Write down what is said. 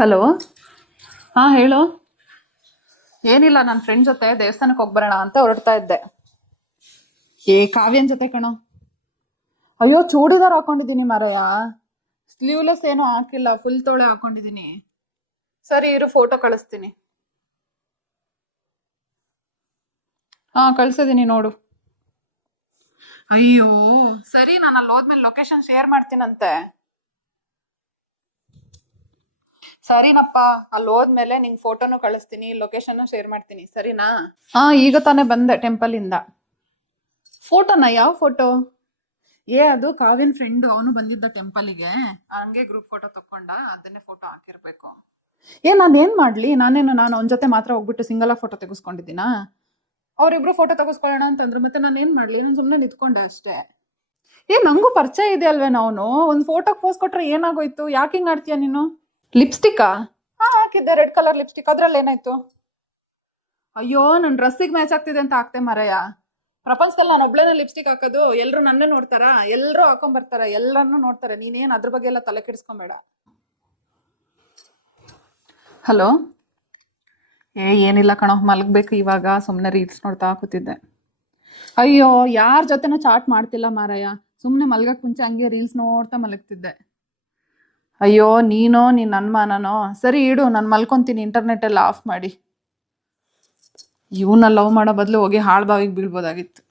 Hello. ಹಾ, ಹೇಳು. ಏನಿಲ್ಲ, ನನ್ನ ಫ್ರೆಂಡ್ ಜೊತೆ ದೇವಸ್ಥಾನಕ್ಕೆ ಹೋಗ್ಬರೋಣ ಅಂತ ಹೊರಡ್ತಾ ಇದ್ದೆ. ಕಾವ್ಯನ್ ಜೊತೆ ಕಣೋ. ಅಯ್ಯೋ, ಚೂಡಿದಾರ್ ಹಾಕೊಂಡಿದ್ದೀನಿ ಮಾರಾಯ. ಸ್ಲೀವ್ಲೆಸ್ ಏನೂ ಹಾಕಿಲ್ಲ, ಫುಲ್ ತೊಳೆ ಹಾಕೊಂಡಿದ್ದೀನಿ. ಸರಿ ಇರು, ಫೋಟೋ ಕಳಿಸ್ತೀನಿ. ಹಾ, ಕಳ್ಸಿದೀನಿ ನೋಡು. ಅಯ್ಯೋ ಸರಿ, ನಾನು ಅಲ್ಲಿ ಹೋದ್ಮೇಲೆ ಲೊಕೇಶನ್ ಶೇರ್ ಮಾಡ್ತೀನಂತೆ. ಸರಿನಪ್ಪ, ಅಲ್ಲಿ ಹೋದ್ಮೇಲೆ ನಿಂಗೆ ಫೋಟೋನು ಕಳಿಸ್ತೀನಿ, ಲೊಕೇಶನ್ ಶೇರ್ ಮಾಡ್ತೀನಿ, ಸರಿನಾ? ಹಾ, ಈಗ ತಾನೇ ಬಂದೆ ಟೆಂಪಲ್ ಇಂದ. ಫೋಟೋನಾ? ಯಾವ ಫೋಟೋ? ಅದು ಕಾವ್ಯನ್ ಫ್ರೆಂಡ್, ಅವನು ಬಂದಿದ್ದ ಟೆಂಪಲ್ಗೆ, ಹಂಗೆ ಗ್ರೂಪ್ ಫೋಟೋ ತಕೊಂಡ, ಅದನ್ನೇ ಫೋಟೋ ಹಾಕಿರ್ಬೇಕು. ನಾನೇನ್ ಮಾಡ್ಲಿ? ನಾನು ಅವನ ಜೊತೆ ಮಾತ್ರ ಹೋಗ್ಬಿಟ್ಟು ಸಿಂಗಲ್ ಆಗಿ ಫೋಟೋ ತೆಗೆಸ್ಕೊಂಡಿದ್ದೀನಾ? ಅವ್ರಿಬ್ರು ಫೋಟೋ ತೆಗೆಸ್ಕೊಳ್ಳೋಣ ಅಂತಂದ್ರು, ಮತ್ತೆ ನಾನು ಏನ್ ಮಾಡ್ಲಿ? ನಾನು ಸುಮ್ಮನೆ ನಿಂತ್ಕೊಂಡೆ ಅಷ್ಟೇ. ನಂಗೂ ಪರಿಚಯ ಇದೆ ಅಲ್ವೇನ ಅವನು. ಒಂದು ಫೋಟೋಗೆ ಪೋಸ್ ಕೊಟ್ರೆ ಏನಾಗೋಯ್ತು? ಯಾಕೆ ಹಿಂಗ್ ಆಡ್ತೀಯ ನೀನು? ಲಿಪ್ಸ್ಟಿಕ್ಕಾ? ಹಾ, ಹಾಕಿದ್ದೆ, ರೆಡ್ ಕಲರ್ ಲಿಪ್ಸ್ಟಿಕ್. ಅದ್ರಲ್ಲಿ ಏನಾಯ್ತು? ಅಯ್ಯೋ, ನನ್ನ ಡ್ರೆಸ್ಸಿಗೆ ಮ್ಯಾಚ್ ಆಗ್ತಿದೆ ಅಂತ ಹಾಕ್ತೆ ಮಾರಾಯ. ಪ್ರಪಂಚದಲ್ಲಿ ನಾನು ಒಬ್ಳೇನ ಲಿಪ್ಸ್ಟಿಕ್ ಹಾಕೋದು? ಎಲ್ಲರೂ ನನ್ನೇ ನೋಡ್ತಾರ? ಎಲ್ಲರೂ ಹಾಕೊಂಡ್ಬರ್ತಾರ, ಎಲ್ಲರನ್ನೂ ನೋಡ್ತಾರೆ. ನೀನೇನ್ ಅದ್ರ ಬಗ್ಗೆ ಎಲ್ಲ ತಲೆ ಕೆಡಿಸ್ಕೊಂಬೇಡ. ಹಲೋ. ಏನಿಲ್ಲ ಕಣೋ, ಮಲಗಬೇಕು ಇವಾಗ. ಸುಮ್ಮನೆ ರೀಲ್ಸ್ ನೋಡ್ತಾ ಕೂತಿದ್ದೆ. ಅಯ್ಯೋ, ಯಾರ ಜೊತೆನೂ ಚಾಟ್ ಮಾಡ್ತಿಲ್ಲ ಮಾರಾಯ. ಸುಮ್ಮನೆ ಮಲ್ಗಕ್ ಮುಂಚೆ ಹಂಗೆ ರೀಲ್ಸ್ ನೋಡ್ತಾ ಮಲಗ್ತಿದ್ದೆ. ಅಯ್ಯೋ, ನೀನೋ ನಿನ್ನ ಅನುಮಾನನೋ. ಸರಿ ಇಡು, ನಾನು ಮಲ್ಕೊಂತೀನಿ, ಇಂಟರ್ನೆಟ್ ಎಲ್ಲ ಆಫ್ ಮಾಡಿ. ಇವನ್ನ ಲವ್ ಮಾಡೋ ಬದಲು ಹೋಗಿ ಹಾಳು ಬಾವಿಗೆ ಬೀಳ್ಬೋದಾಗಿತ್ತು.